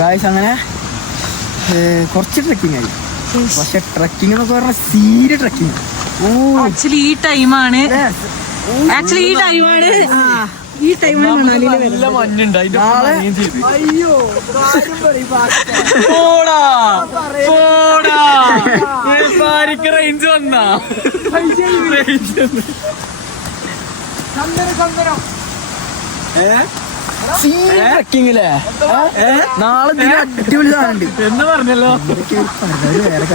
Guys അങ്ങനെ കുറച്ച് trekking ആയി. പക്ഷെ ട്രെക്കിംഗ് എന്നൊക്കെ പറഞ്ഞാൽ സീരിയസ് ട്രെക്കിംഗ്. ആക്ച്വലി ഈ ടൈമാണ് ഈ ടൈമാണ് നല്ല മഞ്ഞുണ്ട്. അയ്യോ റേഞ്ച് വന്നാ ട്രക്കിങ്ങില്ലേ നാളെ അടിപൊളി സാധനമുണ്ട് എന്ന് പറഞ്ഞല്ലോ. വേറെ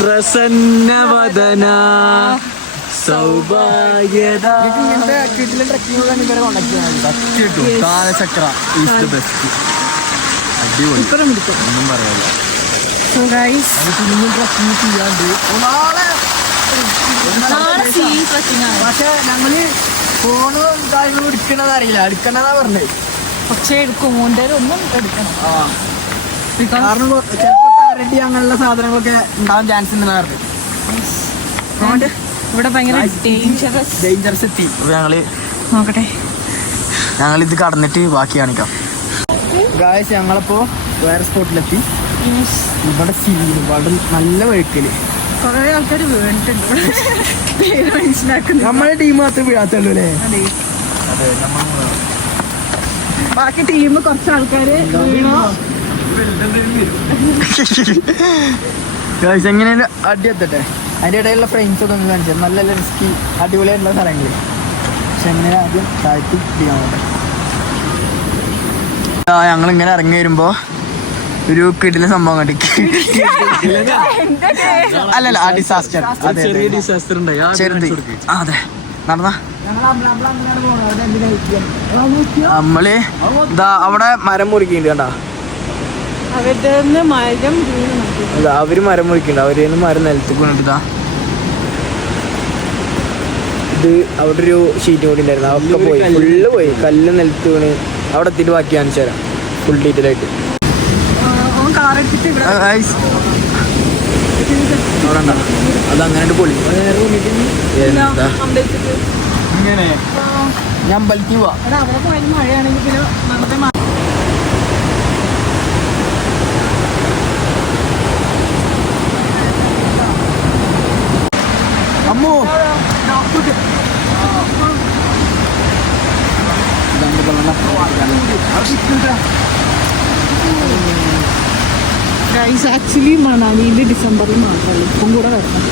പ്രസന്നവദന സൗഭാഗ്യത കിട്ടിലെ ട്രക്കിങ്ങിലാണ് ഇവരെ കോണ്ടാക്ട് ചെയ്യാൻ. കാലചക്ര ഈസ് ദ ബെസ്റ്റ്. അടിപൊളി ഒന്നും പറയാനില്ല. ട്രക്കിങ് ചെയ്യാണ്ട് പക്ഷെ ഞങ്ങള് ഫോണ് കാര്യങ്ങളും എടുക്കണത് അറിയില്ല. എടുക്കണ്ടെന്നാ പറഞ്ഞത്. പക്ഷെ എടുക്കും ഒന്നും എടുക്കണം. കാരണം ചിലപ്പോ കരടി അങ്ങനെയുള്ള സാധനങ്ങളൊക്കെ ഉണ്ടാവാൻ ചാൻസ് ഉണ്ടെന്ന് പറഞ്ഞത്. ഇവിടെ ഭയങ്കര ഡേഞ്ചറസ് എത്തി. നോക്കട്ടെ ഞങ്ങളിത് കടന്നിട്ട് ബാക്കി കാണിക്കാം. ഗായ്സ് ഞങ്ങളിപ്പോ വേറെ സ്പോട്ടിലെത്തി. ഇവിടെ വളരെ നല്ല വഴുക്കല്. കൊറേ ആൾക്കാർ വീണിട്ടുണ്ട്. പേര് മനസ്സിലാക്കുന്നു. നമ്മളെ ടീം മാത്രമേ വീഴാത്തുള്ളൂ അല്ലേ? ബാക്കി ടീം കുറച്ച് ആൾക്കാര് എങ്ങനെയാണ് അടി എത്തട്ടെ. അതിന്റെ ഇടയിലുള്ള ഫ്രെയിംസ് ഒക്കെ ഒന്ന് കാണിച്ചത് നല്ല റിസ്കി അടിപൊളിയായിട്ടുള്ള സ്ഥലങ്ങളിൽ. പക്ഷെ എങ്ങനെ ആദ്യം താഴ്ത്തി ചെയ്യാൻ ഞങ്ങളിങ്ങനെ ഇറങ്ങി വരുമ്പോ ഒരു കിടില സംഭവം കണ്ടി. അല്ലല്ല ആ ഡിസാസ്റ്റർ ചെറുത് അതെ നടന്ന നമ്മള് ഇതാ അവിടെ മരം മുറിക്കുന്നുണ്ട് കണ്ടാ. അവര് മരം മുറിക്കുന്നുണ്ട്. അവര് മരം നിലത്ത് കൊണ്ടിട്ടാ. ഇത് അവിടെ ഒരു ഷീറ്റ് കൂടി ഉണ്ടായിരുന്നു. അതൊക്കെ പോയി ഫുള്ള് പോയി. കല്ല് നിലത്ത് വീണ് അവിടെ എത്തിയിട്ട് ബാക്കി കാണിച്ചു തരാം ഫുൾ ഡീറ്റെയിൽ ആയിട്ട്. അതങ്ങനെ പൊളി. ഇങ്ങനെ ഞാൻ അമ്പലത്തിൽ പോവാ. മഴയാണെങ്കിൽ പിന്നെ അമ്മോ ആക്ച്വലി മണാലിയിൽ ഡിസംബറിൽ മാത്രമല്ല ഇപ്പം കൂടെ വരണം.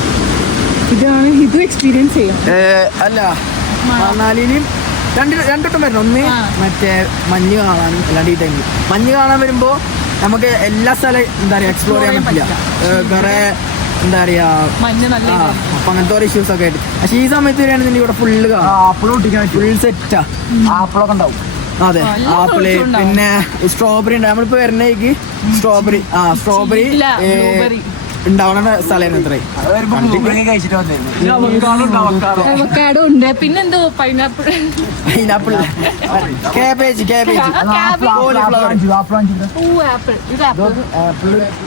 ഇതും എക്സ്പീരിയൻസ് ചെയ്യാം. അല്ല മണാലിയിലും രണ്ടിട്ടും വരണം. ഒന്ന് മറ്റേ മഞ്ഞ് കാണാനും അല്ലാണ്ട് ഈ ടൈമിൽ മഞ്ഞ് കാണാൻ വരുമ്പോ നമുക്ക് എല്ലാ സ്ഥലം എന്താ പറയാ എക്സ്പ്ലോർ ചെയ്യാൻ പറ്റില്ല. വേറെ എന്താ പറയാ അപ്പൊ അങ്ങനത്തെ ഓരോ ഇഷ്യൂസ് ഒക്കെ ആയിട്ട്. പക്ഷെ ഈ സമയത്ത് വരികയാണെന്നുണ്ടെങ്കിൽ ഇവിടെ ഫുള്ള് ഫുൾ സെറ്റാ. ആപ്പിളൊക്കെ ഉണ്ടാവും. അതെ ആപ്പിള് പിന്നെ സ്ട്രോബെറി ഉണ്ട്. നമ്മളിപ്പോ വരണേക്ക് സ്ട്രോബെറി ഉണ്ടാവണ സ്ഥലം എത്രയും പിന്നെന്തോ പൈനാപ്പിൾ കാബേജ്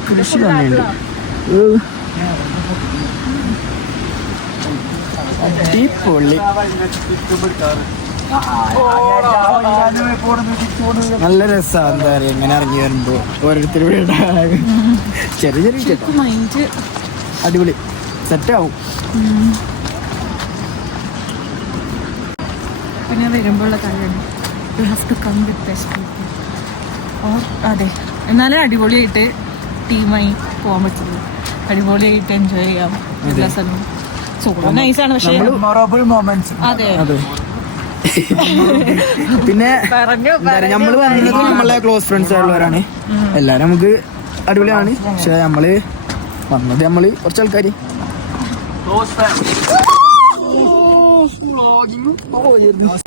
കൃഷി തന്നെയുണ്ട്. അടിപൊളി നല്ല രസാ. എന്താ പറയാ ഇങ്ങനെ ഇറങ്ങി വരുമ്പോ ഓരോരുത്തർ ചെറിയ അടിപൊളി സെറ്റ് ആവും. പിന്നെ വരുമ്പോഴുള്ള കാര്യമാണ് അതെ എന്നാലും അടിപൊളിയായിട്ട് ടീമായി പോകാൻ പറ്റുള്ളൂ. അടിപൊളിയായിട്ട് എൻജോയ് ചെയ്യാം എല്ലാ സ്ഥലവും. സോളോ നൈസാണ് പക്ഷേ അതെ. പിന്നെ നമ്മള് പറയുന്നത് നമ്മളെ ക്ലോസ് ഫ്രണ്ട്സ് ആയിട്ടുള്ളവരാണ് എല്ലാരും. നമുക്ക് അടിപൊളിയാണ്. പക്ഷെ നമ്മള് വന്നത് കുറച്ച് ആൾക്കാര്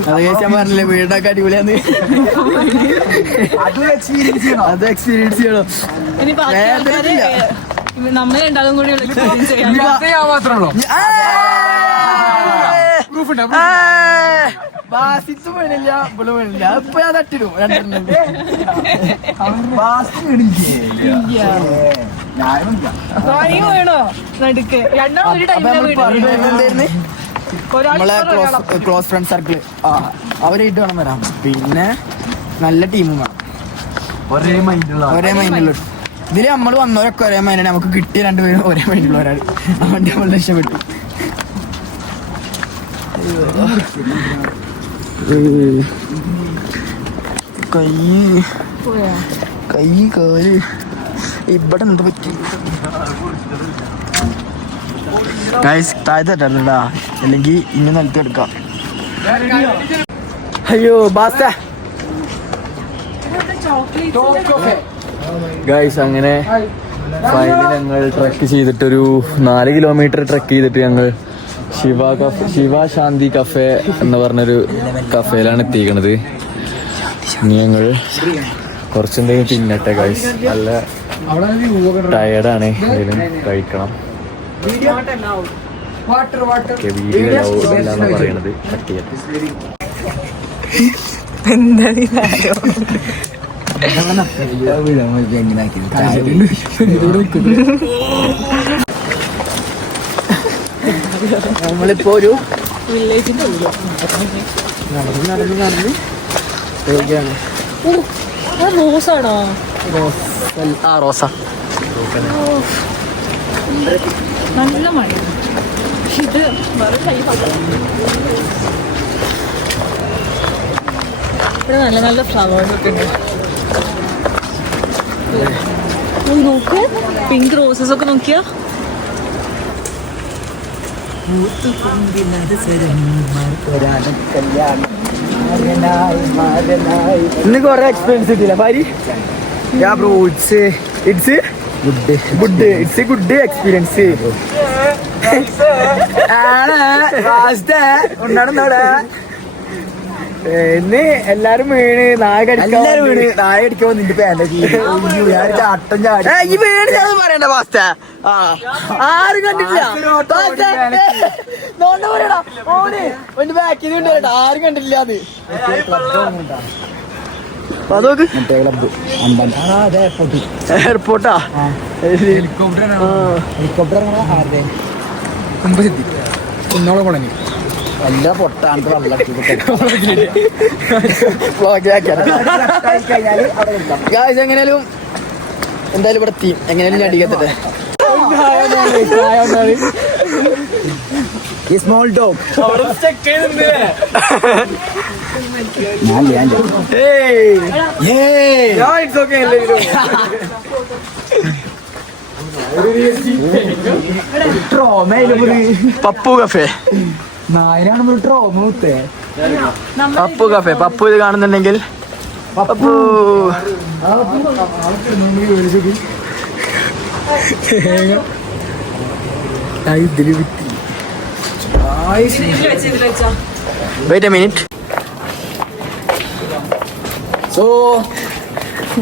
അത് കഴിച്ചാൽ പറഞ്ഞില്ലേ വീടൊക്കെ അടിപൊളിയാന്ന്. അത് എക്സ്പീരിയൻസ് ചെയ്യണം. നമ്മളെ ഉണ്ടാകും കൂടി ബാസിത്തും വേണില്ല ഇവിടെ വേണില്ല. ഇപ്പൊ ഞാൻ തട്ടിരും രണ്ടെണ്ണം. വേണോ നടുക്ക് നമ്മളെ ക്ലോസ് ഫ്രണ്ട് സർക്കിൾ അവരായിട്ട് വേണം വരാം. പിന്നെ നല്ല ടീമും വേണം, ഒരേ മൈൻഡുള്ള. ഇതില് നമ്മൾ വന്നവരൊക്കെ ഒരേ മൈൻഡാണ്. നമുക്ക് കിട്ടിയ രണ്ടുപേരും ഒരേ മൈൻഡുള്ളവരാണ്. അതുകൊണ്ട് നമ്മൾ രക്ഷപ്പെട്ടു. കൈ കാല് ഇവിടെ എന്താ പറ്റി? താഴത്താ, അല്ലെങ്കിൽ ഇനി നിലത്ത് എടുക്കാം. അയ്യോ ബാസ്റ്റ ഗൈസ്, അങ്ങനെ ഫൈനലി ഞങ്ങൾ ട്രക്ക് ചെയ്തിട്ടൊരു 4 കിലോമീറ്റർ ട്രക്ക് ചെയ്തിട്ട് ഞങ്ങൾ ശിവ ശാന്തി കഫേ എന്ന് പറഞ്ഞൊരു കഫേയിലാണ് എത്തിക്കണത്. ഇനി ഞങ്ങൾ കുറച്ചെന്തെങ്കിലും തിന്നട്ടെ ഗൈസ്, നല്ല ടയർഡാണ്, എന്തെങ്കിലും കഴിക്കണം. വീഡിയോ ഇല്ലാന്ന് പറയണത് കട്ടിയായിട്ട്. നമ്മളിപ്പോ ഒരു വില്ലേജിന്റെ നടന്ന് റോസാണോ? റോസ നല്ല മഴ. ഇത് ഇവിടെ നല്ല നല്ല ഫ്ലവേഴ്സ് ഒക്കെ ഉണ്ട്. നോക്ക്, പിങ്ക് റോസസ് ഒക്കെ നോക്കിയാ. ഇന്ന് കൊറേ എക്സ്പീരിയൻസ് കിട്ടിയില്ല പാരി. ഇറ്റ്സ് ഗുഡ് എക്സ്പീരിയൻസ് ഇന്ന് എല്ലാരും വീണ് നായ അടിക്കുമ്പോ നിന്റെ അട്ടം ചാടി ഈ വീട് ഞാൻ പറയണ്ട പാസ്റ്റ. ആരും കണ്ടിട്ടില്ല, ബാക്കിൽ കൊണ്ടുവരട്ടെ. ആരും കണ്ടിട്ടില്ല. അത് നോക്ക്, എയർപോർട്ടാ. എല്ലാ പൊട്ടാണ് എങ്ങനെയാലും എന്തായാലും ഇവിടെ എത്തി. എങ്ങനെയാലും ഞാൻ അടിക്കട്ടെ. Small dog Pappu cafe. Pappu cafe. Pappu ഇത് കാണുന്നുണ്ടെങ്കിൽ പപ്പു ഇതില് വിറ്റി. Wait a minute. So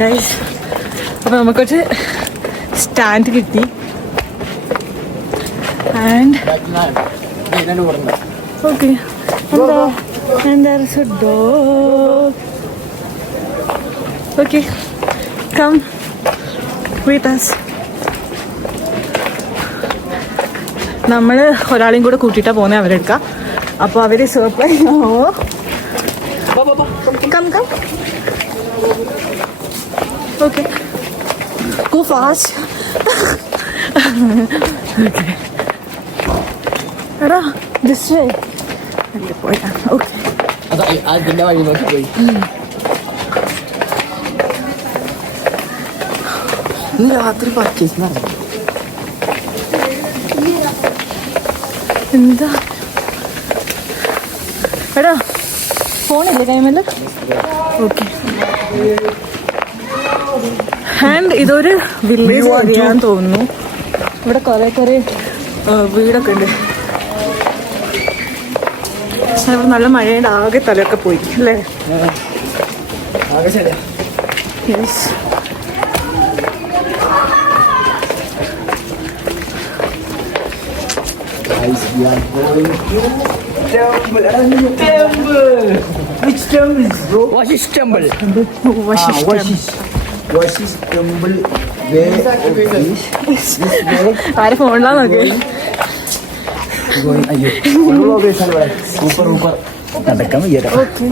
guys, അപ്പൊ നമുക്കൊരു സ്റ്റാൻഡ് കിട്ടി. And okay, there's a dog. Okay, come with us. നമ്മള് ഒരാളെയും കൂടെ കൂട്ടിയിട്ടാ പോകുന്നത് അവരെടുക്കാം. അപ്പൊ അവര് surprise. Come come. Okay, go fast. Okay എടാ, ദിസ് വേ. പോയാ ഓക്കെ. അതിന്റെ വഴി നോക്കി പോയി. ഇന്ന് രാത്രി പർച്ചേസ് നടന്നു. എന്താ എടാ, ഫോണില്ലേ കൈമല്ല? ഓക്കെ. ആൻഡ് ഇതൊരു വില്ലേജ് ഏരിയാന്ന് തോന്നുന്നു. ഇവിടെ കുറെ വീടൊക്കെ ഉണ്ട്. ഇവിടെ നല്ല മഴയുടെ ആകെ തലയൊക്കെ പോയി അല്ലേ? Yes. Which temple, bro? Washish temple. Washish temple. ആരെ ഫോണിലാ നോക്കി? സൂപ്പർ നടക്കാൻ വയ്യരാ. Okay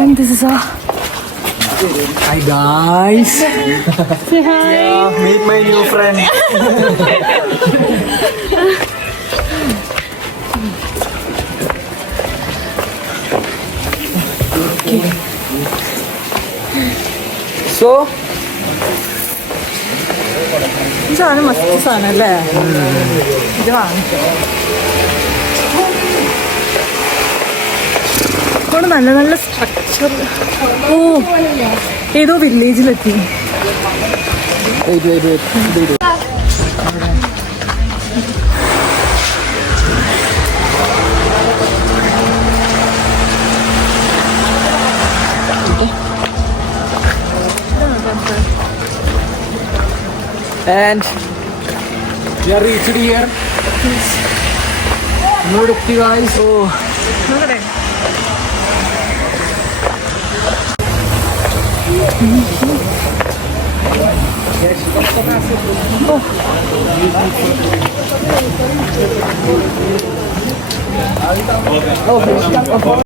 and this is our Hi guys. say hi. Meet my new friend. So ഈ സാധനം മസ്റ്റ് സാധനം അല്ലേ ഇത് വാങ്ങിക്കാം ഇവിടെ നല്ല നല്ല സ്ട്രക്ചർ ഓ ഏതോ വില്ലേജിലെത്തി wait. And we are reached here. Look guys. Oh. നോക്കട്ടെ Oh.